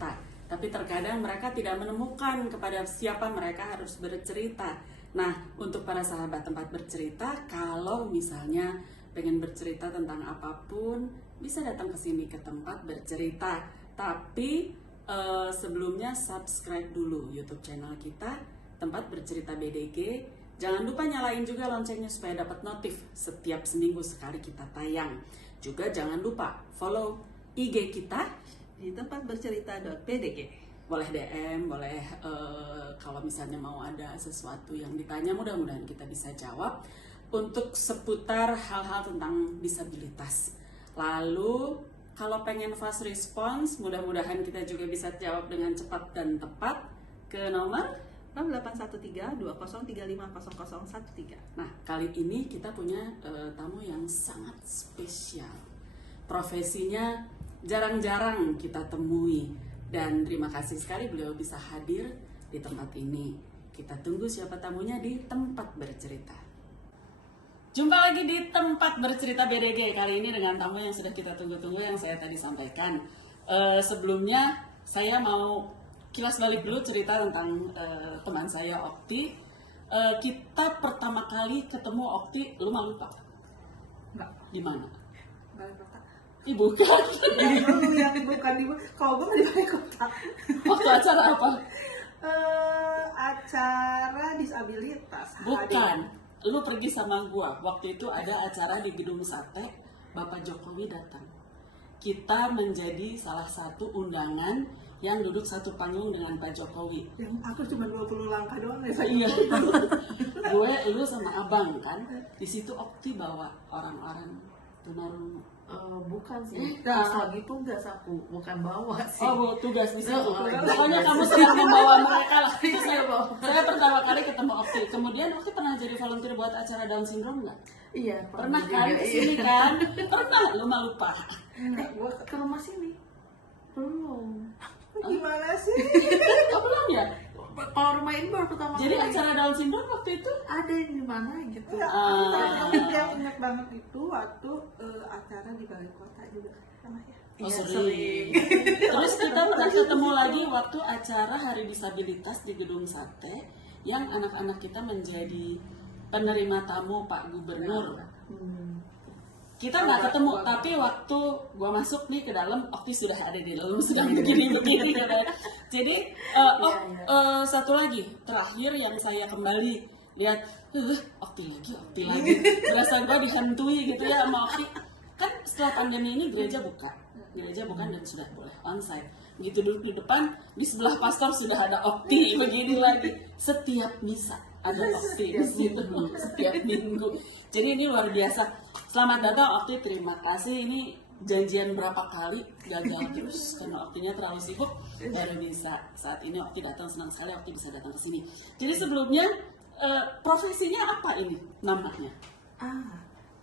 bercerita. Tapi terkadang mereka tidak menemukan kepada siapa mereka harus bercerita. Nah, untuk para sahabat tempat bercerita, kalau misalnya pengen bercerita tentang apapun, bisa datang ke sini ke tempat bercerita. Tapi sebelumnya subscribe dulu YouTube channel kita, tempat bercerita BDG. Jangan lupa nyalain juga loncengnya supaya dapat notif setiap seminggu sekali kita tayang. Juga jangan lupa follow IG kita di tempat bercerita.bdg. Boleh DM, boleh kalau misalnya mau ada sesuatu yang ditanya, mudah-mudahan kita bisa jawab untuk seputar hal-hal tentang disabilitas. Lalu kalau pengen fast response, mudah-mudahan kita juga bisa jawab dengan cepat dan tepat ke nomor 0813-2035-0013. Nah, kali ini kita punya tamu yang sangat spesial. Profesinya jarang-jarang kita temui, dan terima kasih sekali beliau bisa hadir di tempat ini. Kita tunggu siapa tamunya di tempat bercerita. Jumpa lagi di tempat bercerita BDG, kali ini dengan tamu yang sudah kita tunggu-tunggu yang saya tadi sampaikan. Sebelumnya saya mau kilas balik dulu cerita tentang teman saya Okti. Kita pertama kali ketemu Okti, lu malu Pak? Enggak. Di mana? Balai kota. Ih, bukan. Lu yang bukan di, kalau gue di balai kota. Waktu acara apa? Acara disabilitas. Bukan. Lu pergi sama gua. Waktu itu ada acara di Gedung Sate, Bapak Jokowi datang. Kita menjadi salah satu undangan yang duduk satu panggung dengan Pak Jokowi. Yang aku cuma 20 langkah doang ya. Iya. Gue, lu sama abang kan. Di situ Okti bawa orang-orang tunarungu. Bukan sih, Nah. pas lagi tugas aku, bukan bawa sih. Oh, tugas di situ. Iya. Pokoknya kamu sedang membawa mereka lah. Itu Iya, Bang. saya pertama kali ketemu Okti. Kemudian Okti pernah jadi volunteer buat acara Down Syndrome nggak? Iya, Pernah juga, kan iya. kesini kan? Pernah, lu mah lupa. Gue ke rumah sini belum. Gimana sih? Oh, belum ya? Kalau rumah ini baru pertama Jadi kali. acara Down Syndrome waktu itu? Ada yang di mana gitu. Ya, yang ingat banget itu waktu acara di balai kota juga namanya. Oh, Iya, sering. Terus kita pernah ketemu lagi waktu acara Hari Disabilitas di Gedung Sate yang anak-anak kita menjadi penerima tamu Pak Gubernur. Kita nggak ketemu, tapi waktu gua masuk nih ke dalam, Okti sudah ada di dalam, sedang begini-begini. Jadi, satu lagi, terakhir yang saya kembali lihat, Okti lagi. Berasa gua dihantui gitu ya sama Okti. Kan setelah pandemi ini gereja buka dan sudah boleh onsite. Begitu duduk di depan, di sebelah pastor sudah ada Okti begini lagi. Setiap misa ada Okti di situ, setiap minggu. Jadi ini luar biasa. Selamat datang Okti, terima kasih. Ini janjian berapa kali gagal terus karena Oktinya terlalu sibuk, baru bisa saat ini Okti datang. Senang sekali Okti bisa datang ke sini. Jadi sebelumnya profesinya apa ini namanya?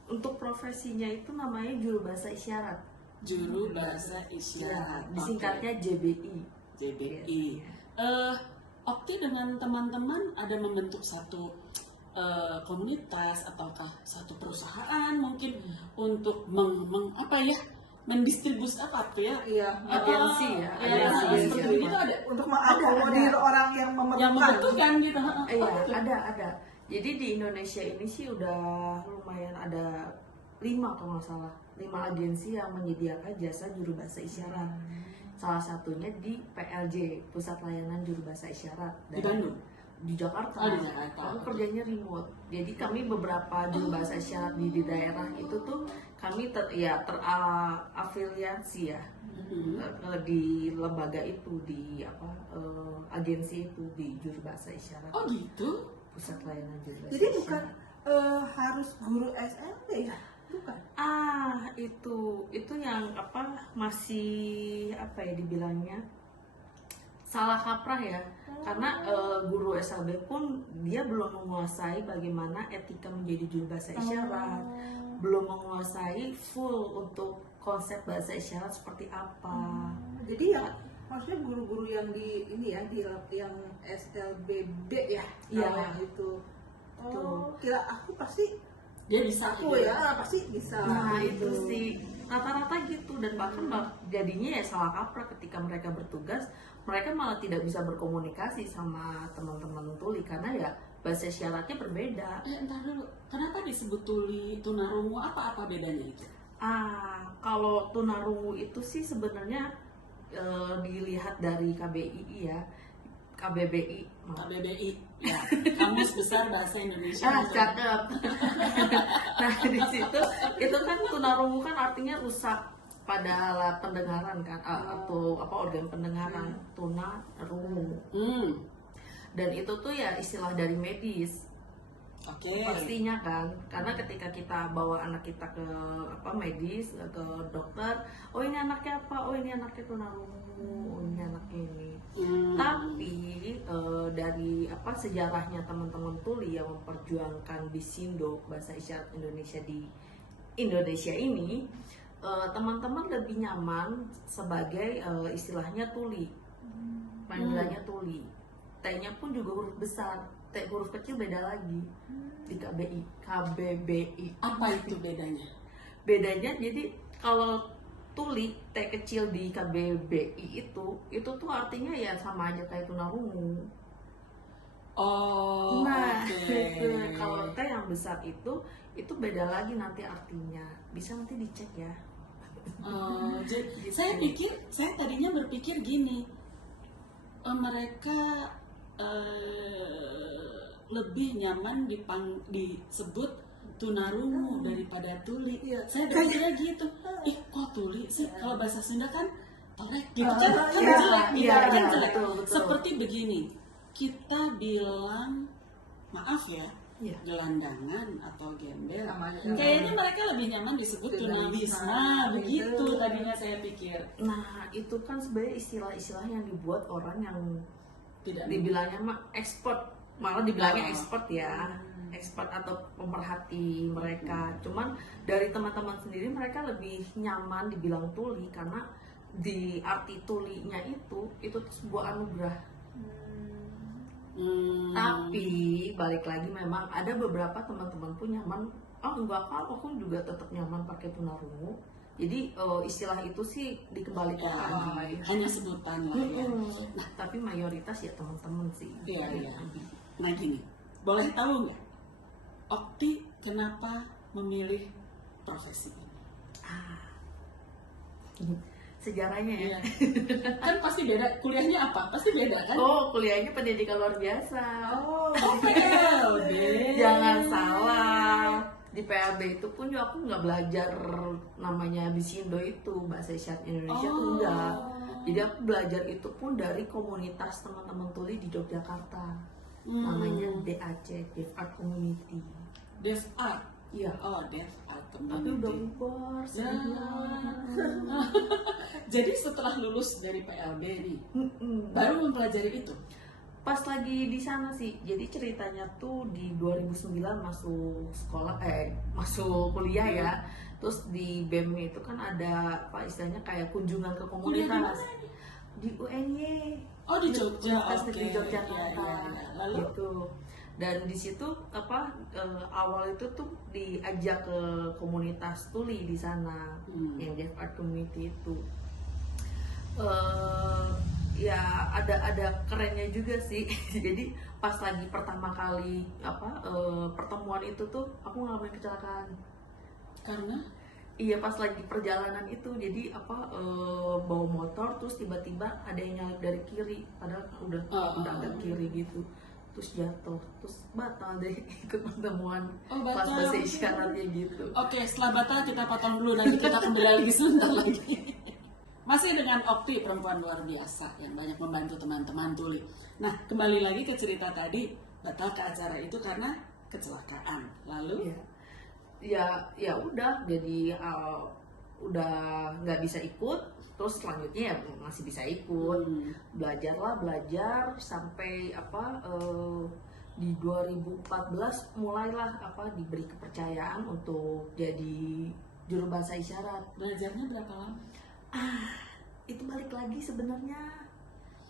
Untuk profesinya itu namanya juru bahasa isyarat. Juru bahasa isyarat. Disingkatnya JBI. JBI. Okti dengan teman-teman ada membentuk satu komunitas ataukah satu perusahaan mungkin untuk mendistribusi apa tuh ya? Iya, Agensi ya, Agensi seperti itu ada untuk mengakomodir orang yang yang membutuhkan gitu. Iya, ada. Jadi di Indonesia ini sih udah lumayan ada 5 kalau nggak salah, 5 agensi yang menyediakan jasa juru bahasa isyarat. Salah satunya di PLJ, Pusat Layanan Juru Bahasa Isyarat. Di Bandung? Di Jakarta. Oh, di Jakarta. Aku kerjanya remote. Jadi kami beberapa juru bahasa isyarat di daerah itu tuh kami terafiliasi ya di lembaga itu, di agensi itu, di juru bahasa isyarat. Oh gitu? Pusat Layanan Juru Bahasa Jadi Isyarat. bukan harus guru SMP ya? Bukan. Itu yang masih ya dibilangnya salah kaprah ya. Karena guru SAB pun dia belum menguasai bagaimana etika menjadi juru bahasa isyarat, belum menguasai full untuk konsep bahasa isyarat seperti apa. Jadi yang maksudnya guru-guru yang di ini ya, yang SLBB ya, Iya. yang itu. Kira aku pasti Dia bisa Aku gitu ya pasti bisa. Nah gitu. itu sih rata-rata gitu, dan bahkan jadinya ya salah kaprah ketika mereka bertugas, mereka malah tidak bisa berkomunikasi sama teman-teman tuli karena ya bahasa isyaratnya berbeda. Entar dulu, kenapa disebut tuli, tunarungu, apa bedanya itu? Kalau tunarungu itu sih sebenarnya dilihat dari KBI ya, KBBI. KBBI, ya, Kamus Besar Bahasa Indonesia. Cakep. Nah di situ itu kan tunarungu kan artinya rusak pada alat pendengaran kan, atau apa organ pendengaran, tunarungu. Dan itu tuh ya istilah dari medis. Oke. Pastinya kan, karena ketika kita bawa anak kita ke medis, ke dokter, oh ini anaknya apa, oh ini anaknya tunarungu, oh ini anaknya ini. Tapi dari sejarahnya teman-teman tuli yang memperjuangkan Bisindo, bahasa isyarat Indonesia di Indonesia ini, teman-teman lebih nyaman sebagai istilahnya tuli, panggilannya tuli. T-nya pun juga huruf besar, T huruf kecil beda lagi di KBBI. Apa itu bedanya? Bedanya jadi kalau tuli T kecil di KBBI itu tuh artinya ya sama aja kayak tunarungu. Oh, Nah, oke. kalau T yang besar itu beda lagi nanti artinya. Bisa nanti dicek ya. Jadi, saya tadinya berpikir gini, mereka lebih nyaman disebut tunarungu daripada tuli. Iya. Saya berpikirnya gitu. Kok tuli sih? Kalau bahasa Sunda kan torek gitu kan? Kan iya, jelek, iya, kan iya, jelek. betul. Seperti begini, kita bilang maaf ya, Iya. gelandangan atau gembel. Sama aja. Kayaknya mereka lebih nyaman disebut tunawisma. Tunawisma, Begitu gitu. tadinya saya pikir. Nah, itu kan sebenarnya istilah-istilah yang dibuat orang yang Tidak dibilangnya mah expert, malah dibilangnya Oh. expert ya, expert atau pemerhati mereka. Cuman dari teman-teman sendiri mereka lebih nyaman dibilang tuli karena di arti tulinya itu tuh sebuah anugerah. Tapi balik lagi memang ada beberapa teman-teman pun nyaman, enggak, aku juga tetap nyaman pakai tunarungu. Jadi istilah itu sih dikembalikan lagi. hanya sebutan lah ya. Nah, tapi mayoritas ya teman-teman sih. Iya. Nah gini, boleh tahu nggak, Okti kenapa memilih profesi ini? Sejarahnya ya. Iya. Kan pasti beda, kuliahnya apa? Pasti beda kan? Oh, kuliahnya pendidikan luar biasa. Oh, PLB. Jangan salah. Di PLB itu pun aku nggak belajar namanya Bisindo itu, bahasa isyarat Indonesia tuh enggak. Jadi aku belajar itu pun dari komunitas teman-teman tuli di Yogyakarta. Namanya DAC, Deaf Art Community. Deaf Art. Iya. Oh, Deaf Art Tapi Community. udah bubar, Ya. Jadi setelah lulus dari PLB nih, baru mempelajari itu. Pas lagi di sana sih, jadi ceritanya tuh di 2009 masuk sekolah, masuk kuliah ya. Terus di BEM itu kan ada istilahnya kayak kunjungan ke Kuliah di mana komunitas di UNY. Oh, di Jogja. Universitas Negeri Oke. Yogyakarta. Iya, iya, iya. Lalu? Gitu. Dan di situ awal itu tuh diajak ke komunitas tuli di sana, yang Deaf Art Community itu. Ya ada kerennya juga sih. Jadi pas lagi pertama kali pertemuan itu tuh aku ngalamin kecelakaan. Karena Iya, pas lagi perjalanan itu, jadi bawa motor terus tiba-tiba ada yang nyalip dari kiri, padahal udah agak kiri gitu, terus jatuh, terus batal deh ikut pertemuan pas batal. bahasa isyaratnya gitu. Oke, setelah batal kita potong dulu, nanti kita kembali lagi sebentar lagi. Masih dengan Okti, perempuan luar biasa yang banyak membantu teman-teman tuli. Nah, kembali lagi ke cerita tadi, batal ke acara itu karena kecelakaan. Lalu? Ya udah, jadi udah nggak bisa ikut, terus selanjutnya ya masih bisa ikut. Belajar sampai di 2014 mulailah diberi kepercayaan untuk jadi juru bahasa isyarat. Belajarnya berapa lama? Itu balik lagi sebenarnya,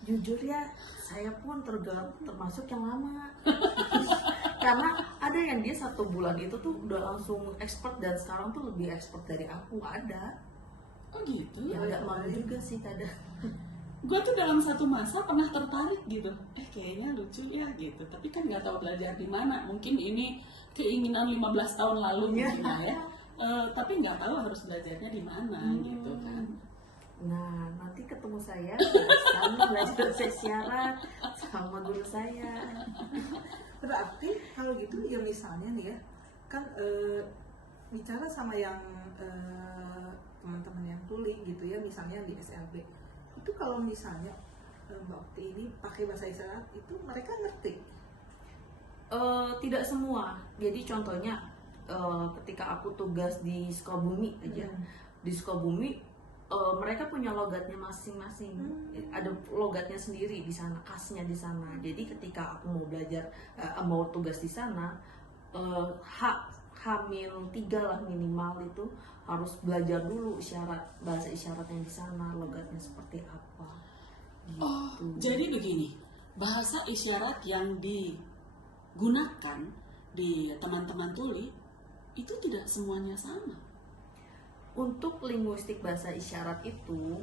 jujur ya saya pun termasuk yang lama. Karena Ada yang dia 1 bulan itu tuh udah langsung expert dan sekarang tuh lebih expert dari aku, ada. Oh gitu. Ya agak malu juga sih kadang. Gue tuh dalam satu masa pernah tertarik gitu, kayaknya lucu ya gitu, tapi kan nggak tahu belajar di mana. Mungkin ini keinginan 15 tahun lalu mungkin ya. Tapi nggak tahu harus belajarnya di mana gitu kan. Nah, nanti ketemu saya, kami belajar isyarat sama guru saya. Berarti kalau gitu ya misalnya nih ya, kan bicara sama yang teman-teman yang tuli gitu ya, misalnya di SLB itu kalau misalnya Mbak Okti ini pakai bahasa isyarat itu mereka ngerti? Tidak semua. Jadi contohnya ketika aku tugas di Sukabumi aja, di Sukabumi mereka punya logatnya masing-masing. Ada logatnya sendiri di sana, khasnya di sana. Jadi ketika aku mau belajar, mau tugas di sana, H-3 lah minimal itu harus belajar dulu bahasa isyarat yang di sana, logatnya seperti apa. Gitu. Oh, jadi begini, bahasa isyarat yang digunakan di teman-teman tuli itu tidak semuanya sama. Untuk linguistik bahasa isyarat itu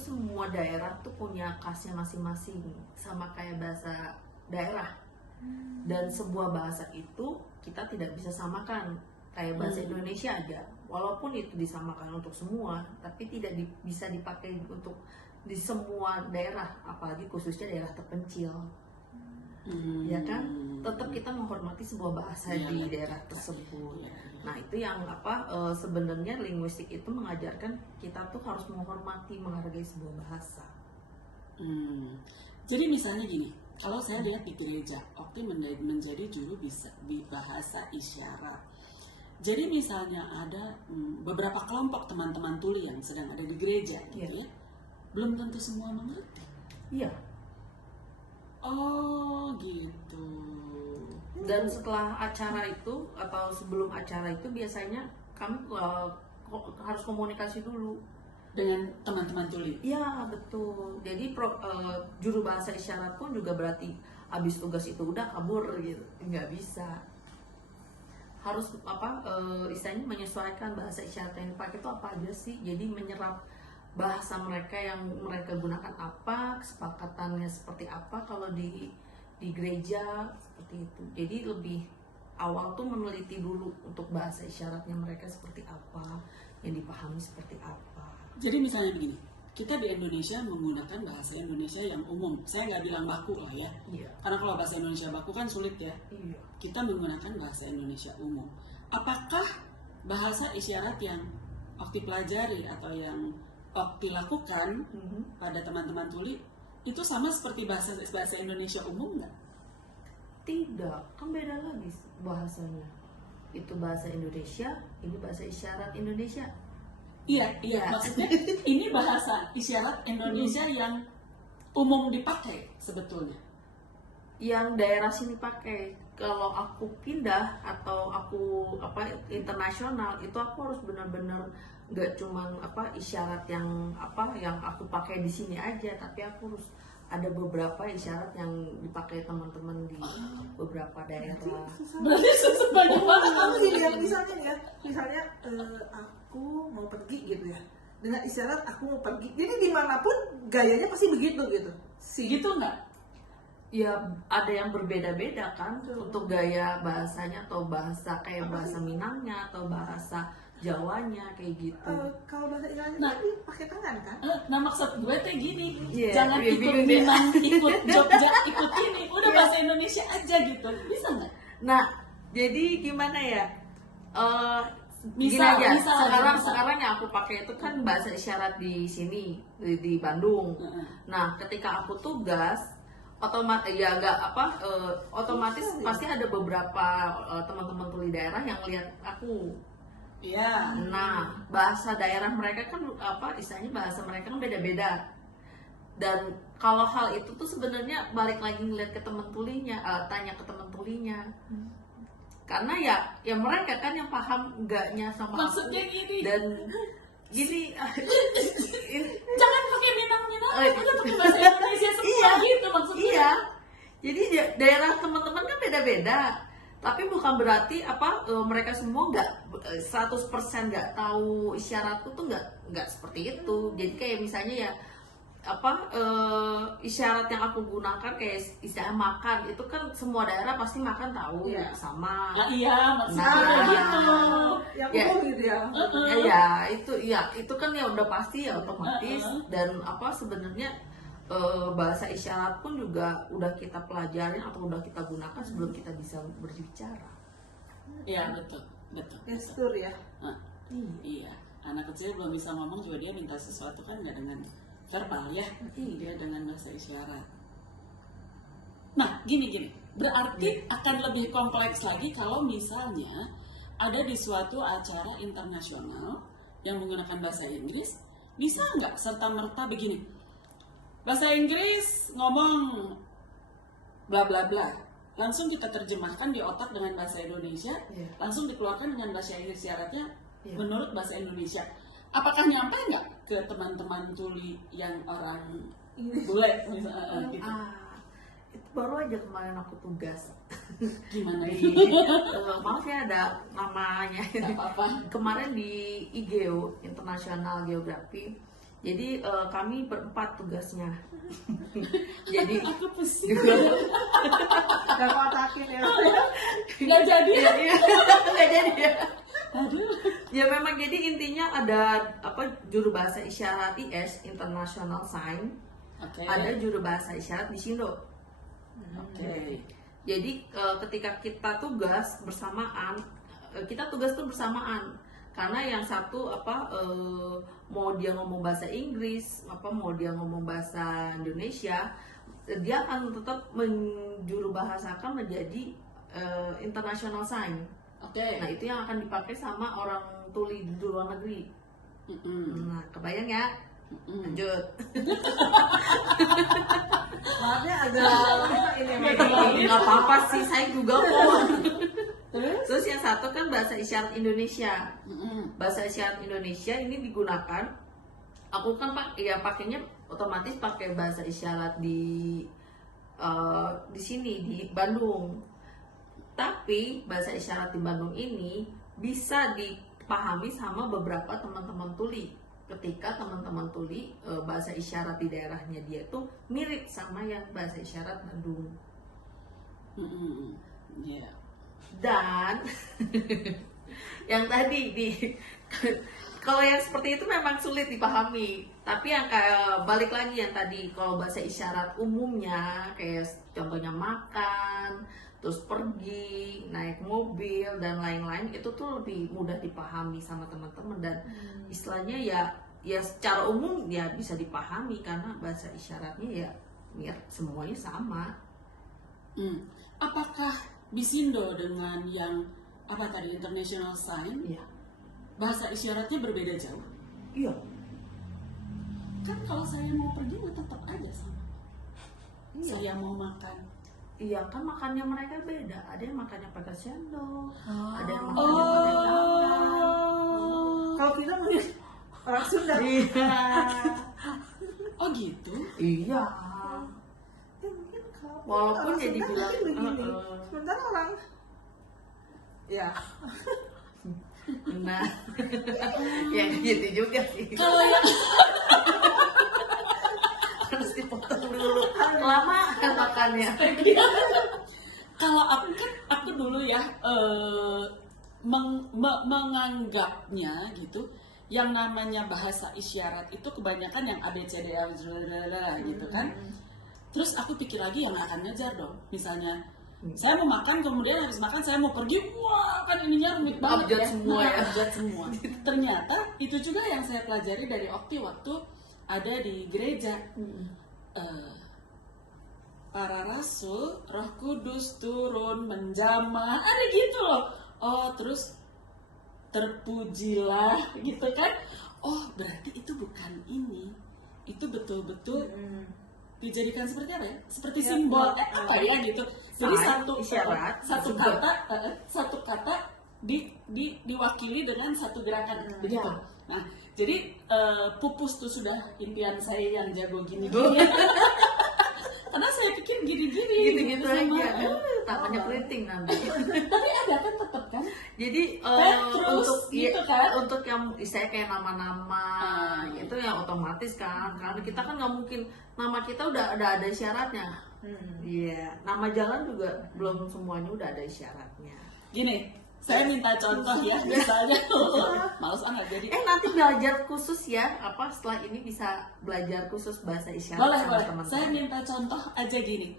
semua daerah tuh punya khasnya masing-masing, sama kayak bahasa daerah. Dan sebuah bahasa itu kita tidak bisa samakan kayak bahasa Indonesia aja, walaupun itu disamakan untuk semua, tapi tidak bisa dipakai untuk di semua daerah, apalagi khususnya daerah terpencil. Ya kan, tetap kita menghormati sebuah bahasa di daerah tersebut. Nah, itu yang sebenarnya linguistik itu mengajarkan kita tuh harus menghormati, menghargai sebuah bahasa. Jadi misalnya gini, kalau saya lihat di gereja, Okti menjadi juru bahasa isyarat. Jadi misalnya ada beberapa kelompok teman-teman tuli yang sedang ada di gereja, gitu ya, belum tentu semua mengerti. Iya. Oh gitu. Dan setelah acara itu atau sebelum acara itu biasanya kami harus komunikasi dulu Dengan teman-teman tuli. Iya betul. Jadi juru bahasa isyarat pun juga berarti habis tugas itu udah kabur gitu, nggak bisa. Harus istilahnya menyesuaikan bahasa isyarat yang dipakai itu apa aja sih. Jadi menyerap bahasa mereka yang mereka gunakan apa, kesepakatannya seperti apa kalau di gereja seperti itu. Jadi lebih awal tuh meneliti dulu untuk bahasa isyaratnya mereka seperti apa, yang dipahami seperti apa. Jadi misalnya begini, kita di Indonesia menggunakan bahasa Indonesia yang umum. Saya nggak bilang baku lah ya, karena kalau bahasa Indonesia baku kan sulit ya. Kita menggunakan bahasa Indonesia umum. Apakah bahasa isyarat yang Okti pelajari atau yang Okti lakukan pada teman-teman tuli itu sama seperti bahasa Indonesia umum nggak? Tidak, kan beda lagi bahasanya. Itu bahasa Indonesia, ini bahasa isyarat Indonesia. Iya. Maksudnya ini bahasa isyarat Indonesia yang umum dipakai sebetulnya. Yang daerah sini pakai. Kalau aku pindah atau aku internasional, itu aku harus benar-benar nggak cuman isyarat yang aku pakai di sini aja, tapi aku harus ada beberapa isyarat yang dipakai teman-teman di beberapa daerah. Berarti sebanyak banget. Kamu sih lihat misalnya aku mau pergi gitu ya, dengan isyarat aku mau pergi. Jadi dimanapun gayanya pasti begitu gitu. Gitu nggak? Ya ada yang berbeda-beda kan untuk gaya bahasanya atau bahasa kayak bahasa Minangnya atau bahasa Jawanya kayak gitu. Kalau bahasa Indonesia tadi pakai tangan kan? Nah maksud gue tuh gini, Yeah, jangan ikut Minang, ikut Jogja, ikut ini, udah bahasa Indonesia aja gitu, bisa nggak? Nah jadi gimana ya? Misal Sekarang yang aku pakai itu kan bahasa isyarat di sini di Bandung. Nah ketika aku tugas otomatis pasti ada beberapa teman-teman tuli daerah yang lihat aku. Iya. Nah bahasa daerah mereka kan istilahnya bahasa mereka kan beda-beda. Dan kalau hal itu tuh sebenarnya balik lagi ngeliat ke teman tulinya, tanya ke teman tulinya. Karena ya mereka kan yang paham enggaknya sama Maksudnya aku. gini. Dan gini Jangan pakai Minang-Minang, udah pakai bahasa Indonesia semua gitu maksudnya. Iya. Jadi daerah teman-teman kan beda-beda. Tapi bukan berarti mereka semua nggak 100% nggak tahu isyarat tuh nggak seperti itu. Jadi kayak misalnya ya isyarat yang aku gunakan kayak isyarat makan itu kan semua daerah pasti makan tahu Iya. sama. Nah, iya, maksudnya Nah, kayak gitu. yang Ya. umum gitu ya. Itu kan ya udah pasti ya otomatis. Dan sebenarnya bahasa isyarat pun juga udah kita pelajarin atau udah kita gunakan sebelum kita bisa berbicara. Iya, betul, betul. Gestur ya. Nah, iya, anak kecil belum bisa ngomong juga dia minta sesuatu kan nggak dengan verbal ya, dia dengan bahasa isyarat. Nah, gini, berarti akan lebih kompleks lagi kalau misalnya ada di suatu acara internasional yang menggunakan bahasa Inggris, bisa nggak serta-merta begini, bahasa Inggris ngomong bla bla bla, langsung kita terjemahkan di otak dengan bahasa Indonesia, Iya. langsung dikeluarkan dengan bahasa Inggris syaratnya Iya. menurut bahasa Indonesia. Apakah nyampe nggak ke teman-teman tuli yang orang bule misalnya gitu? Itu baru aja kemarin aku tugas. Gimana Di, ini? maaf ya ada namanya. Nggak apa-apa. Kemarin di IGEO International Geography. Jadi kami berempat tugasnya. Jadi Aku pusing. Gak kotakin ya. Nggak jadi ya? nggak jadi ya. Aduh. Ya memang jadi intinya ada juru bahasa isyarat IS International Sign, Oke. ada juru bahasa isyarat di Sindo. Oke. Jadi ketika kita tugas bersamaan, kita tugas tuh bersamaan karena yang satu mau dia ngomong bahasa Inggris, mau dia ngomong bahasa Indonesia, dia akan tetap menjuru bahasakan menjadi international sign. Oke. Nah itu yang akan dipakai sama orang tuli di luar negeri. Mm-mm. Nah kebayang ya? Mm-mm. Lanjut. Maafnya agak ini Nggak apa-apa sih, saya juga kok. Terus? Terus yang satu kan bahasa isyarat Indonesia. Mm-mm. Bahasa isyarat Indonesia ini digunakan. Aku kan pakainya otomatis pakai bahasa isyarat di sini di Bandung. Tapi bahasa isyarat di Bandung ini bisa dipahami sama beberapa teman-teman tuli. Ketika teman-teman tuli bahasa isyarat di daerahnya dia tuh mirip sama yang bahasa isyarat Bandung. Mm-mm. Iya. Dan yang tadi kalau yang seperti itu memang sulit dipahami. Tapi yang kayak balik lagi yang tadi kalau bahasa isyarat umumnya kayak contohnya makan, terus pergi, naik mobil dan lain-lain itu tuh lebih mudah dipahami sama teman-teman dan istilahnya ya secara umum ya bisa dipahami karena bahasa isyaratnya ya semuanya sama. Apakah Bisindo dengan yang tadi international sign Iya. bahasa isyaratnya berbeda jauh? Iya. Kan kalau saya mau pergi tetap aja sama. Iya. Saya mau makan. Iya kan makannya mereka beda. Ada yang makannya pakai sendok, ada yang Oh. makannya pakai tangan. Kalau kita mungkin orang Sunda. Iya. Oh gitu? Iya. Ya mungkin kalau Walaupun orang jadi Sunda bilang, mungkin begini. "Heeh." Sementara orang ya Nah, yang gitu juga sih. Kalau yang Harus dipotong dulu. Lama kan makannya. kalau aku dulu ya menganggapnya gitu, yang namanya bahasa isyarat itu kebanyakan yang ABCD gitu kan. Terus aku pikir lagi yang akan ngejar dong. Misalnya saya mau makan, kemudian habis makan saya mau pergi, wah kan ininya rumit banget Abjad semua ya. Abjad semua. Ternyata itu juga yang saya pelajari dari Okti waktu ada di gereja. Para rasul, Roh Kudus turun menjamah, ada gitu loh. Oh terus terpujilah gitu kan. Oh berarti itu bukan ini, itu betul-betul dijadikan seperti apa ya? Seperti Ya, simbol ya. apa ya gitu. Jadi Sign, satu isyarat, satu juga. kata diwakili dengan satu gerakan begitu. Ya. Nah, jadi pupus tuh sudah impian saya yang jago gini. Karena saya pikir gini-gini Gitu-gitu sama, aja. Tangannya keriting nanti. Jadi Petrus, untuk gitu kan? untuk yang saya kayak nama-nama itu yang otomatis kan, karena kita kan nggak mungkin nama kita udah ada isyaratnya. Iya, nama jalan juga belum semuanya udah ada isyaratnya. Gini, saya minta contoh ya, misalnya males nggak jadi. Nanti belajar khusus ya, apa setelah ini bisa belajar khusus bahasa isyarat Boleh, sama boleh. teman-teman. Saya minta contoh aja gini.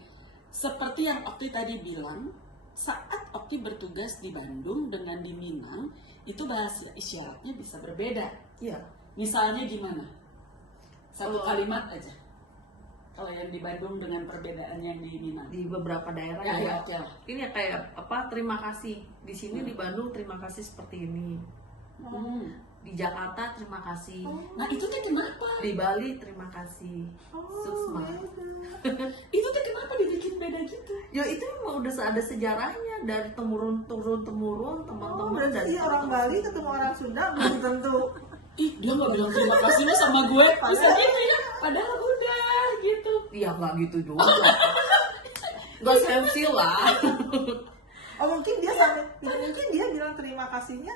Seperti yang Okti tadi bilang, saat Okti bertugas di Bandung dengan di Minang, itu bahasa isyaratnya bisa berbeda. Iya. Misalnya gimana? Satu Oh. kalimat aja. Kalau yang di Bandung dengan perbedaan yang di Minang. Di beberapa daerah Ya, ya. ya, oke lah. Ini ya kayak apa? Terima kasih. Di sini di Bandung terima kasih seperti ini. Di Jakarta terima kasih. Nah itu tuh kenapa? Di Bali terima kasih. Suksma. Itu tuh kenapa dibikin beda gitu? Ya itu memang udah ada sejarahnya dari temurun teman-teman berarti orang Bali ketemu orang Sunda belum tentu. Ih, dia nggak bilang terima kasih lu sama gue. Bisa gitu ya? Padahal udah gitu. Iya nggak gitu juga. Nggak sensi lah. Oh mungkin dia sampai, mungkin dia bilang terima kasihnya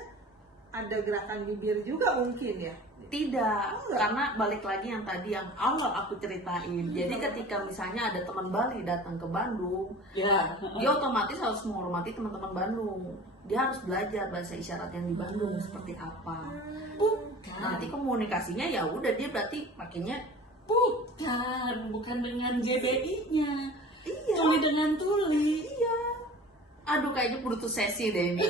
ada gerakan bibir juga mungkin ya. Tidak, enggak. karena balik lagi yang tadi yang awal aku ceritain. Jadi ketika misalnya ada teman Bali datang ke Bandung, Ya. dia otomatis harus menghormati teman-teman Bandung. Dia harus belajar bahasa isyarat yang di Bandung seperti apa. Bukan. Nanti komunikasinya ya udah dia berarti pakainya Bukan dengan GBI-nya. iya. Tuli dengan tuli. Iya. Aduh kayaknya butuh sesi deh ini.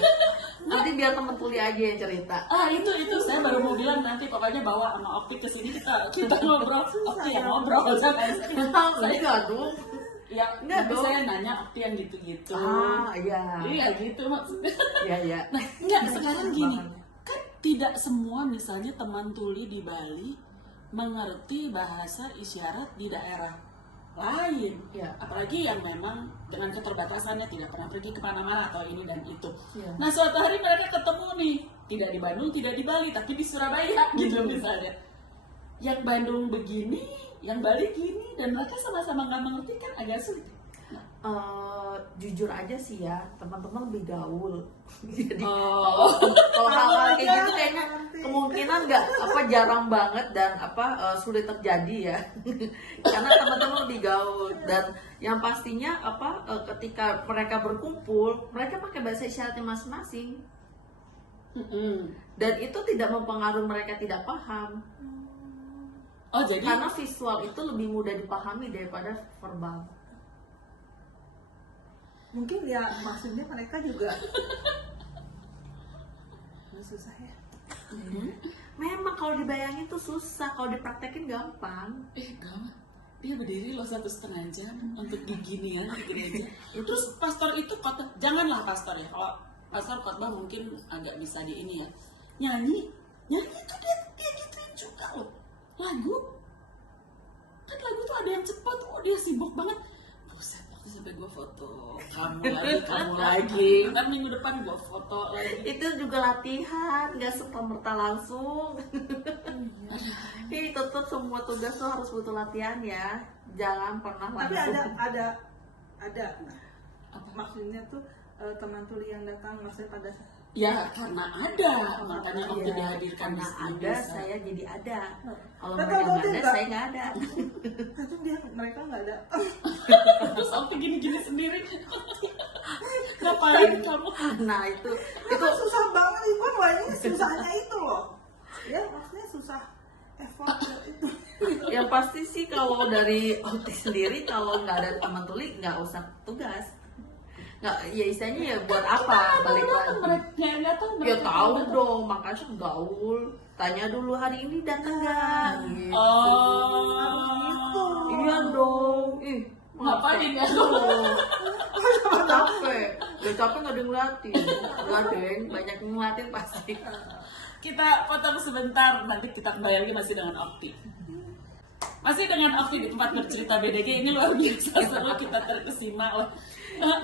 Nanti biar temen tuli aja yang cerita. Itu saya baru mau bilang nanti pokoknya bawa sama Okti ke sini kita ngobrol. Okti yang ngobrol jangan. Enggak dong. Ya, Enggak nanti dong. saya nanya Okti yang gitu-gitu. Iya. Iya gitu maksudnya. Iya. Nah, enggak sekarang gini. Kan tidak semua misalnya teman tuli di Bali mengerti bahasa isyarat di daerah lain. Iya. Apalagi yang memang dengan keterbatasannya tidak pernah pergi kemana-mana atau ini dan itu. Iya. Nah suatu hari mereka ketemu nih, tidak di Bandung, tidak di Bali, tapi di Surabaya gitu misalnya. Yang Bandung begini, yang Bali gini, dan mereka sama-sama nggak mengerti kan agak sulit. Jujur aja sih ya, teman-teman lebih gaul. Jadi Oh. kalau hal-hal kayak aja, gitu kayaknya nanti. kemungkinan jarang banget dan sulit terjadi ya. Karena teman-teman lebih gaul dan yang pastinya ketika mereka berkumpul, mereka pakai bahasa isyaratnya masing-masing. Dan itu tidak mempengaruhi mereka tidak paham. Oh jadi Karena visual itu lebih mudah dipahami daripada verbal. Mungkin ya maksudnya mereka juga susah ya. Memang kalau dibayangin tuh susah, kalau dipraktekin gampang. gampang. Dia berdiri loh 1,5 jam untuk beginian gitu. Terus pastor itu khotbah, janganlah pastor ya. Kalau pastor khotbah mungkin agak bisa di ini ya. Nyanyi itu dia gituin juga loh. Lagu kan lagu tuh ada yang cepat, dia sibuk banget. Buset, waktu sampai gue foto kamu lagi. Ntar minggu depan gue foto lagi. Itu juga latihan, nggak serta-merta langsung. Ini tetap semua tugas tuh harus butuh latihan ya. Jangan pernah Tapi langsung. ada maksudnya tuh teman tuli yang datang maksudnya pada Ya karena ada, makanya waktu Iya, dihadirkan di Karena sini ada, bisa. saya jadi ada. Kalau Betul, mereka nggak betul, ada, Mbak. saya nggak ada. itu dia mereka nggak ada. Terus aku gini-gini sendiri. Ngapain kamu? Nah itu Itu susah banget Ibu, banyak susahnya itu loh. Ya maksudnya susah effort itu. yang pasti sih kalau dari Oti sendiri kalau nggak ada teman tuli nggak usah tugas. Nggak, ya istilahnya ya buat apa balik lagi. Nggak tahu Ya mereka tahu datang. dong, makanya gaul. Tanya dulu hari ini datang nggak? Gitu. Oh. Iya dong. Ih, Ngapain ya? Capek. Ya capek nggak ada yang ngeliatin. Nggak deng, banyak yang ngeliatin pasti. Kita potong sebentar, nanti kita kembali lagi masih dengan Okti. Masih dengan Okti di tempat bercerita BDG, ini luar biasa seru, kita terkesima loh.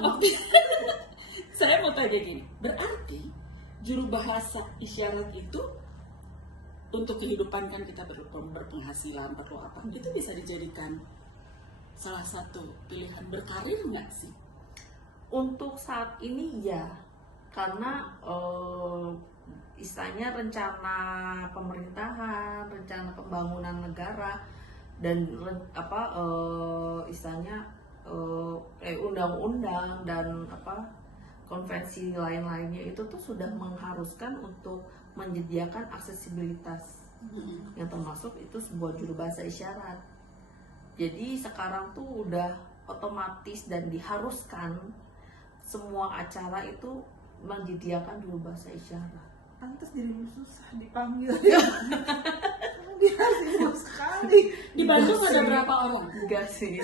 Okti, saya mau tanya gini, berarti juru bahasa isyarat itu untuk kehidupan kan kita berpenghasilan, perlu apa, itu bisa dijadikan salah satu pilihan berkarir nggak sih? Untuk saat ini ya, karena istilahnya rencana pemerintahan, rencana pembangunan negara dan istilahnya undang-undang dan konvensi lain-lainnya itu tuh sudah mengharuskan untuk menyediakan aksesibilitas yang termasuk itu sebuah juru bahasa isyarat. Jadi sekarang tuh udah otomatis dan diharuskan semua acara itu menyediakan juru bahasa isyarat. Pantas dirimu susah dipanggil. Dia sibuk sekali. Di Bandung ada berapa orang? Enggak sih.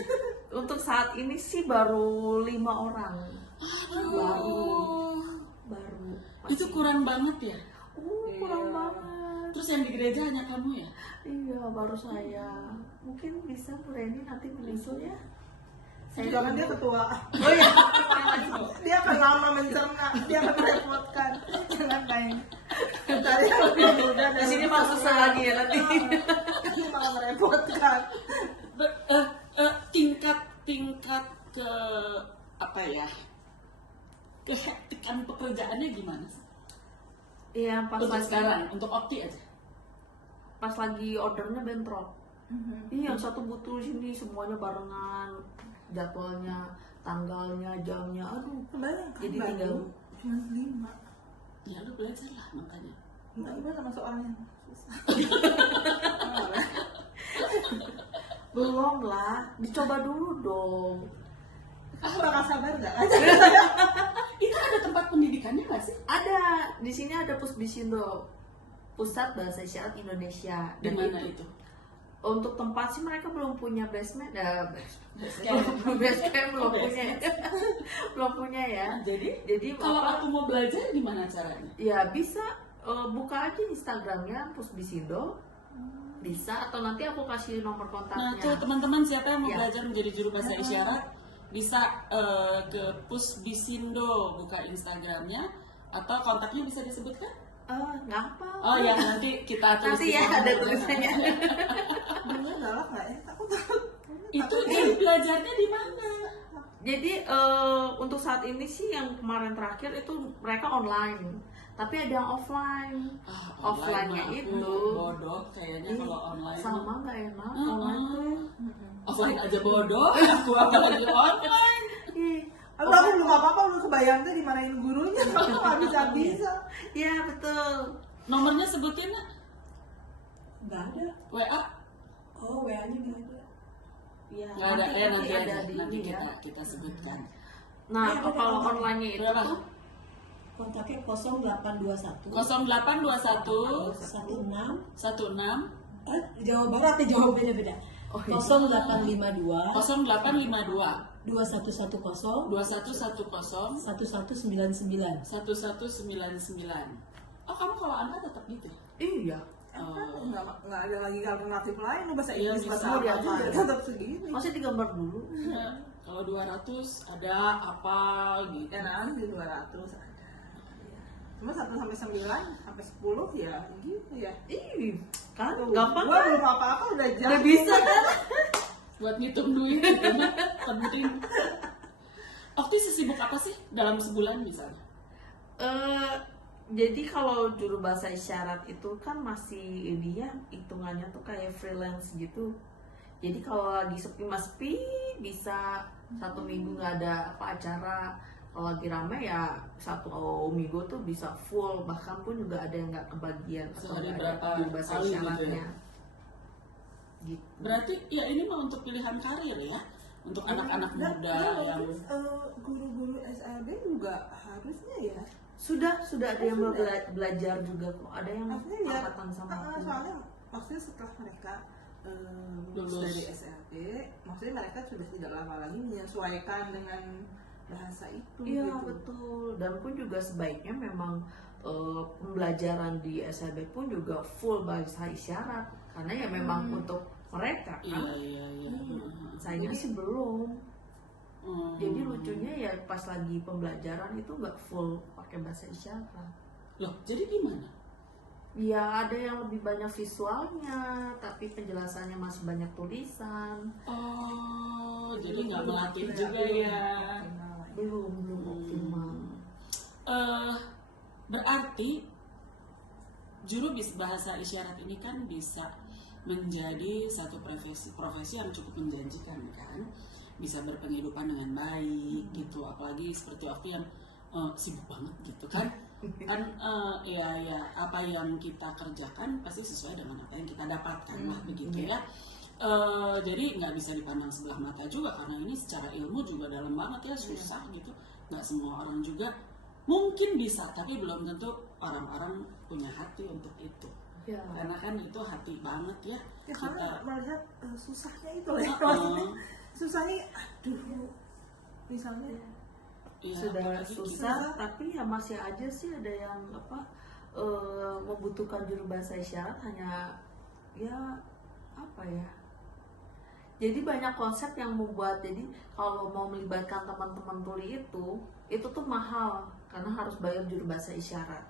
Untuk saat ini sih baru 5 orang. Baru. Itu kurang banget ya? Kurang Iya. banget. Terus yang di gereja hanya kamu ya? Iya, baru saya. Mungkin bisa Bu Reni nanti menyusul ya. Jangan dia ketua. Oh iya. Dia akan lama mencerna, dia akan merepotkan. Jangan main. Tadi yang lebih muda Di sini malah susah lagi ya nanti. Ini malah merepotkan. Tingkat ke apa ya? Kehektikan pekerjaannya gimana sih? Iya, pas Untuk lagi sekarang, untuk Opti aja. pas lagi ordernya bentrok. Iya, yang satu butuh sini semuanya barengan, jadwalnya, tanggalnya, jamnya, aduh. Kebayang kan Jadi baru tinggal cuma 5. Ya lu belajar lah makanya. Mbak Iba termasuk orang yang susah. belum lah, dicoba dulu dong. Aku bakal sabar nggak? Itu ada tempat pendidikannya nggak sih? Ada di sini ada Pusbisindo, Pusat Bahasa Isyarat Indonesia. Di Dan mana itu? untuk tempat sih mereka belum punya basement, Basecamp. basecamp belum punya, belum punya ya. Jadi Kalau apa? aku mau belajar gimana caranya? Ya bisa buka aja Instagramnya Pusbisindo, bisa, atau nanti aku kasih nomor Nah, kontaknya. tuh teman-teman siapa yang mau Ya. belajar menjadi juru bahasa isyarat bisa ke Pusbisindo, buka Instagramnya atau kontaknya bisa disebutkan? Nggak apa. Oh ya, nanti kita tulis Nanti di ya kolom ada komentar. tulisannya. Dulu galak nggak ya? Aku takut. Itu jadi belajarnya di mana? Jadi untuk saat ini sih yang kemarin terakhir itu mereka online, tapi ada yang offline. Offline-nya mah aku itu bodoh kayaknya kalau online. sama nggak enak. Heeh. Online tuh. Offline aja bodoh, aku apalagi online. Ih, Aku belum apa-apa, udah kebayang tuh dimarahin gurunya. Aku nggak bisa. Iya betul. Nomornya sebutin nggak? Nggak ada. WA? Oh, WA-nya nggak ada. Ya, Nggak ada, nanti ada aja, di nanti ini ya. kita sebutkan. Nah, Ya, ada kalau nomor. online-nya itu Berapa? tuh Kontaknya 0821 0821 16 16 Jawa Barat ya, Jawa beda-beda. Oh, iya. 0852 0852 2110 2110 1199. 1199. Oh, kamu kalau angka tetap gitu ya? iya. Nggak ada lagi alternatif lain. Lu bahasa Iya, Inggris, bisa bahasa dia apa aja. tetap segini. Masih digambar dulu. Ya, kalau 200 ada apa gitu. Ya nanti 200 ada. Iya. Cuma 1 sampai 9 sampai 10 ya gitu ya. Ih, kan Tuh, gampang gua kan? belum apa-apa udah jago. Udah bisa kan? Buat ngitung duit itu mah penting. Okti sesibuk apa sih dalam sebulan misalnya? Jadi kalau juru bahasa isyarat itu kan masih dia hitungannya tuh kayak freelance gitu. Jadi kalau lagi sepi mas sepi bisa 1 minggu nggak ada apa acara. Kalau lagi rame ya 1 minggu tuh bisa full, bahkan pun juga ada yang nggak kebagian atau Sehari nggak ada berapa juru bahasa kali gitu ya? isyaratnya. Gitu. Berarti ya ini mah untuk pilihan karir ya, untuk anak-anak Dan muda yang guru-guru SLB juga harusnya ya. Sudah ada yang belajar juga kok. Ada yang Maksudnya ya, angkatan sama aku. soalnya maksudnya setelah mereka lulus Lulus. dari SLB, maksudnya mereka sudah tidak lama lagi menyesuaikan dengan bahasa itu. Iya gitu. betul. Dan pun juga sebaiknya memang pembelajaran di SLB pun juga full bahasa isyarat karena ya memang untuk mereka iya kan. iya. Saya sih belum. Hmm. Jadi lucunya ya pas lagi pembelajaran itu nggak full pakai bahasa isyarat. Loh, jadi gimana? Ya ada yang lebih banyak visualnya, tapi penjelasannya masih banyak tulisan. Oh, jadi nggak melatih Tidak, juga belum ya. optimal. Belum optimal. Berarti bahasa isyarat ini kan bisa menjadi satu profesi yang cukup menjanjikan kan, bisa berpenghidupan dengan baik gitu, apalagi seperti Okti yang sibuk banget gitu kan. Kan ya apa yang kita kerjakan pasti sesuai dengan apa yang kita dapatkan lah begitu ya. Jadi nggak bisa dipandang sebelah mata juga, karena ini secara ilmu juga dalam banget ya, susah gitu. Nggak semua orang juga mungkin bisa, tapi belum tentu orang-orang punya hati untuk itu. Ya. Karena kan itu hati banget ya, Ya, karena kita. melihat susahnya itu ya, maksudnya susahnya, aduh, misalnya Ya, Sudah apalagi susah, tapi ya masih aja sih ada yang apa membutuhkan juru bahasa isyarat, hanya ya apa ya. Jadi banyak konsep yang membuat, jadi kalau mau melibatkan teman-teman tuli itu tuh mahal karena harus bayar juru bahasa isyarat.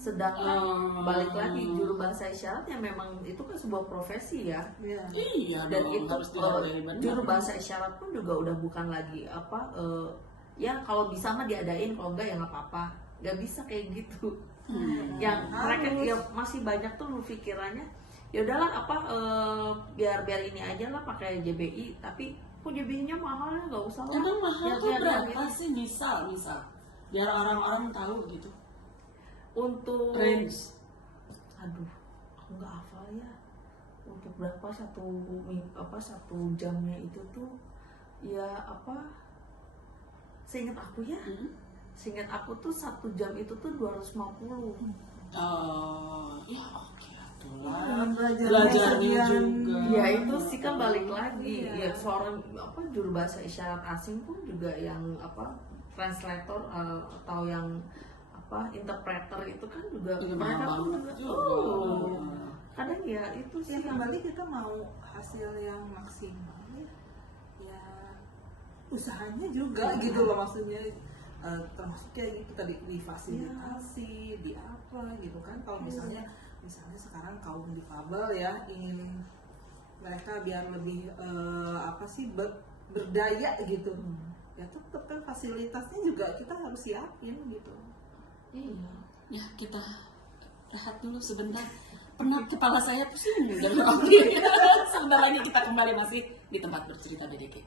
Sedangkan balik lagi, juru bahasa isyarat yang memang itu kan sebuah profesi ya. ya, iya Dan dong, itu harus dihargai benar. juru bahasa isyarat pun juga udah bukan lagi apa ya kalau bisa mah diadain, kalau enggak ya nggak apa-apa. Nggak bisa kayak gitu. Yang mereka ya masih banyak tuh pikirannya ya udahlah apa biar ini aja lah pakai JBI, tapi kok JBI-nya mahal ya, nggak usah lah. Emang mahal tuh Biar berapa ini. sih, misal biar orang-orang tahu gitu Untuk range. aduh aku nggak hafal ya untuk berapa satu jamnya itu tuh ya apa, seingat aku ya, seingat aku tuh 1 jam itu tuh 250. Ya oke Ya, itulah belajarnya belajarnya sekian. juga. Ya itu sih kan balik lagi Iya. ya, seorang apa juru bahasa isyarat asing pun juga yang apa translator atau yang apa interpreter itu kan juga Iya, mereka mahal pun banget juga juga. kadang ya itu sih ya yang kembali kita mau hasil yang maksimal ya usahanya juga gitu loh, maksudnya termasuk kayak gitu tadi di fasilitasi di apa gitu kan. Kalau misalnya sekarang kaum difabel ya ingin mereka biar lebih apa sih berdaya gitu, ya tetap kan fasilitasnya juga kita harus siapin gitu. iya. Ya kita rehat dulu sebentar. Penat kepala saya pusing. Sebentar lagi kita kembali masih di tempat bercerita BDG.